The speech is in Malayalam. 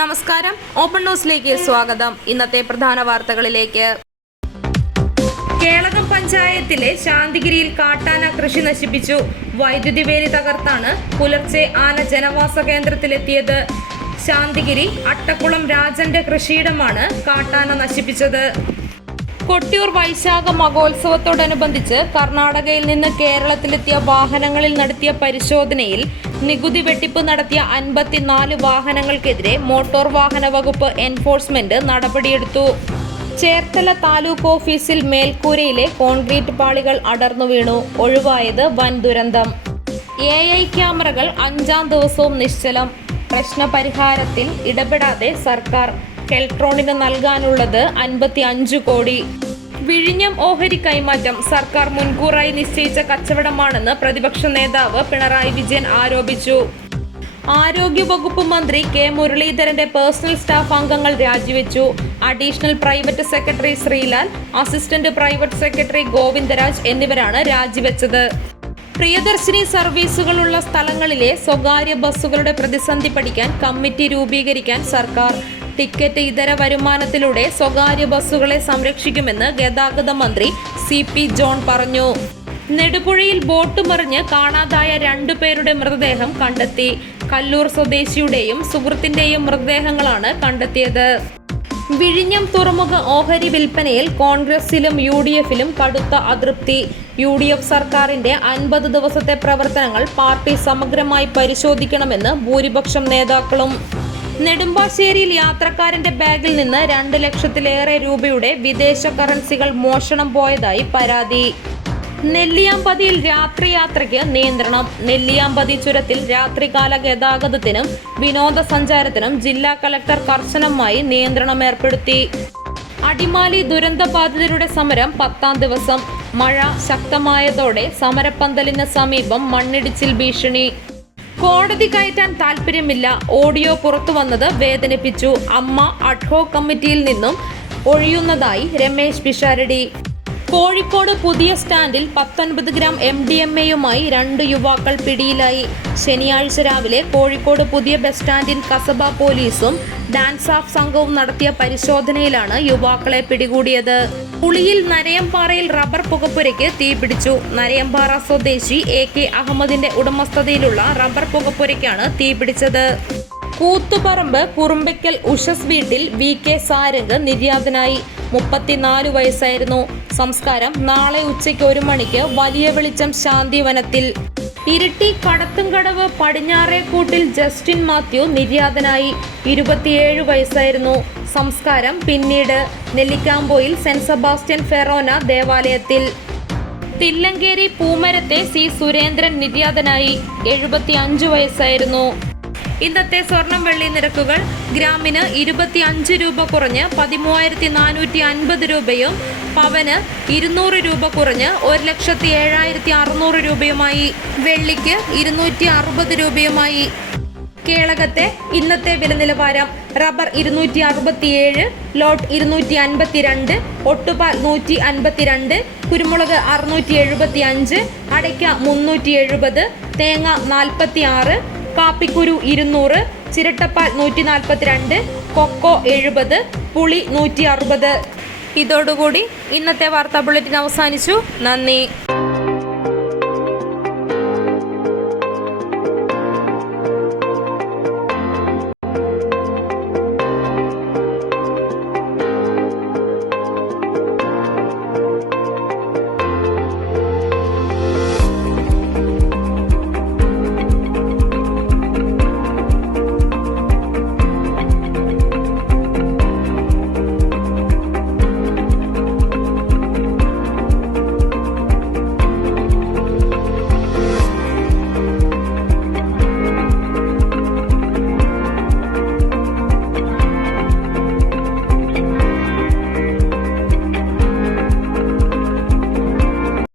നമസ്കാരം, ഓപ്പൺ ന്യൂസിലേക്ക് സ്വാഗതം. ഇന്നത്തെ പ്രധാന വാർത്തകളിലേക്ക്. കേളകം പഞ്ചായത്തിലെ ശാന്തിഗിരിയിൽ കാട്ടാന കൃഷി നശിപ്പിച്ചു. വൈദ്യുതി വേലി തകർത്താണ് പുലർച്ചെ ആന ജനവാസ കേന്ദ്രത്തിലെത്തിയത്. ശാന്തിഗിരി അട്ടക്കുളം രാജന്റെ കൃഷിയിടമാണ് കാട്ടാന നശിപ്പിച്ചത്. കൊട്ടിയൂർ വൈശാഖ മഹോത്സവത്തോടനുബന്ധിച്ച് കർണാടകയിൽ നിന്ന് കേരളത്തിലെത്തിയ വാഹനങ്ങളിൽ നടത്തിയ പരിശോധനയിൽ നികുതി വെട്ടിപ്പ് നടത്തിയ 54 വാഹനങ്ങൾക്കെതിരെ മോട്ടോർ വാഹന വകുപ്പ് എൻഫോഴ്സ്മെന്റ് നടപടിയെടുത്തു. ചേർത്തല താലൂക്ക് ഓഫീസിൽ മേൽക്കൂരയിലെ കോൺക്രീറ്റ് പാളികൾ അടർന്നു വീണു. ഒഴിവായത് വൻ ദുരന്തം. AI ക്യാമറകൾ 5ാം ദിവസവും നിശ്ചലം. പ്രശ്നപരിഹാരത്തിൽ ഇടപെടാതെ സർക്കാർ. കെൽട്രോണിന് നൽകാനുള്ളത് 55 കോടി. വിഴിഞ്ഞം ഓഹരി കൈമാറ്റം സർക്കാർ മുൻകൂറായി നിശ്ചയിച്ച കച്ചവടമാണെന്ന് പ്രതിപക്ഷ നേതാവ് പിണറായി വിജയൻ ആരോപിച്ചു. ആരോഗ്യവകുപ്പ് മന്ത്രി കെ മുരളീധരന്റെ പേഴ്സണൽ സ്റ്റാഫ് അംഗങ്ങൾ രാജിവെച്ചു. Additional private secretary Sreelal, assistant private secretary Govindaraj എന്നിവരാണ് രാജിവെച്ചത്. പ്രിയദർശിനി സർവീസുകളുള്ള സ്ഥലങ്ങളിലെ സ്വകാര്യ ബസ്സുകളുടെ പ്രതിസന്ധി പഠിക്കാൻ കമ്മിറ്റി രൂപീകരിക്കാൻ സർക്കാർ. ടിക്കറ്റ് ഇതര വരുമാനത്തിലൂടെ സ്വകാര്യ ബസ്സുകളെ സംരക്ഷിക്കുമെന്ന് ഗതാഗത മന്ത്രി CP ജോൺ പറഞ്ഞു. നെടുപുഴയിൽ ബോട്ട് മറിഞ്ഞ് കാണാതായ 2 പേരുടെ മൃതദേഹം കണ്ടെത്തി. കല്ലൂർ സ്വദേശിയുടെയും സുഹൃത്തിന്റെയും മൃതദേഹങ്ങളാണ് കണ്ടെത്തിയത്. വിഴിഞ്ഞം തുറമുഖ ഓഹരി വിൽപ്പനയിൽ കോൺഗ്രസിലും UDFിലും കടുത്ത അതൃപ്തി. UDF സർക്കാരിന്റെ 50 ദിവസത്തെ പ്രവർത്തനങ്ങൾ പാർട്ടി സമഗ്രമായി പരിശോധിക്കണമെന്ന് ഭൂരിപക്ഷം നേതാക്കളും. നെടുമ്പാശ്ശേരിയിൽ യാത്രക്കാരന്റെ ബാഗിൽ നിന്ന് 2 ലക്ഷത്തിലേറെ രൂപയുടെ വിദേശ കറൻസികൾ മോഷണം പോയതായി പരാതി. നെല്ലിയാമ്പതിയിൽ രാത്രിയാത്രയ്ക്ക് നിയന്ത്രണം. നെല്ലിയാമ്പതി ചുരത്തിൽ രാത്രികാല ഗതാഗതത്തിനും വിനോദസഞ്ചാരത്തിനും ജില്ലാ കളക്ടർ കർശനമായി നിയന്ത്രണം ഏർപ്പെടുത്തി. അടിമാലി ദുരന്തബാധിതരുടെ സമരം 10ാം ദിവസം. മഴ ശക്തമായതോടെ സമരപ്പന്തലിന് സമീപം മണ്ണിടിച്ചിൽ ഭീഷണി. കോടതി കയറ്റാൻ താൽപ്പര്യമില്ല. ഓഡിയോ പുറത്തു വന്നത് വേദനിപ്പിച്ചു. അമ്മ അഡ്ഹോക് കമ്മിറ്റിയിൽ നിന്നും ഒഴിയുന്നതായി രമേശ് പിഷാരടി. കോഴിക്കോട് പുതിയ സ്റ്റാൻഡിൽ 19 ഗ്രാം MDMAയുമായി 2 യുവാക്കൾ പിടിയിലായി. ശനിയാഴ്ച രാവിലെ കോഴിക്കോട് പുതിയ ബസ് സ്റ്റാൻഡിൽ കസബ പോലീസും ഡാൻസ് ഓഫ് സംഘവും നടത്തിയ പരിശോധനയിലാണ് യുവാക്കളെ പിടികൂടിയത്. പുളിയിൽ നരയമ്പാറയിൽ റബ്ബർ പുകപ്പുരയ്ക്ക് തീപിടിച്ചു. നരയമ്പാറ സ്വദേശി AK അഹമ്മദിന്റെ ഉടമസ്ഥതയിലുള്ള റബ്ബർ പുകപ്പുരയ്ക്കാണ് തീപിടിച്ചത്. കൂത്തുപറമ്പ് കുറുമ്പയ്ക്കൽ ഉഷസ് വീട്ടിൽ VK സാരംഗ് നിര്യാതനായി. 34 വയസ്സായിരുന്നു. സംസ്കാരം നാളെ ഉച്ചയ്ക്ക് 1 മണിക്ക് വലിയ വെളിച്ചം ശാന്തിവനത്തിൽ. ഇരിട്ടി കടത്തുംകടവ് പടിഞ്ഞാറേക്കൂട്ടിൽ ജസ്റ്റിൻ മാത്യു നിര്യാതനായി. 27 വയസ്സായിരുന്നു. സംസ്കാരം പിന്നീട്. നെല്ലിക്കാമ്പോയിൽ സെന്റ് സെബാസ്റ്റ്യൻ ഫെറോന ദേവാലയത്തിൽ. തില്ലങ്കേരി പൂമരത്തെ C സുരേന്ദ്രൻ നിര്യാതനായി. 75 വയസ്സായിരുന്നു. ഇന്നത്തെ സ്വർണം വെള്ളി നിരക്കുകൾ: ഗ്രാമിന് 25 രൂപ കുറഞ്ഞ് 13,450 രൂപയും പവന് 200 രൂപ കുറഞ്ഞ് 1,07,600 രൂപയുമായി. വെള്ളിക്ക് 260 രൂപയുമായി. കേളകത്തെ ഇന്നത്തെ വില നിലവാരം: റബ്ബർ 267, ലോട്ട് 252, ഒട്ടുപാൽ 152, കുരുമുളക് 675, അടയ്ക്ക 370, തേങ്ങ 46, കാപ്പിക്കുരു 200, ചിരട്ടപ്പാൽ 142, കൊക്കോ 70, പുളി 160. ഇതോടുകൂടി ഇന്നത്തെ വാർത്താ ബുള്ളറ്റിൻ അവസാനിച്ചു. നന്ദി.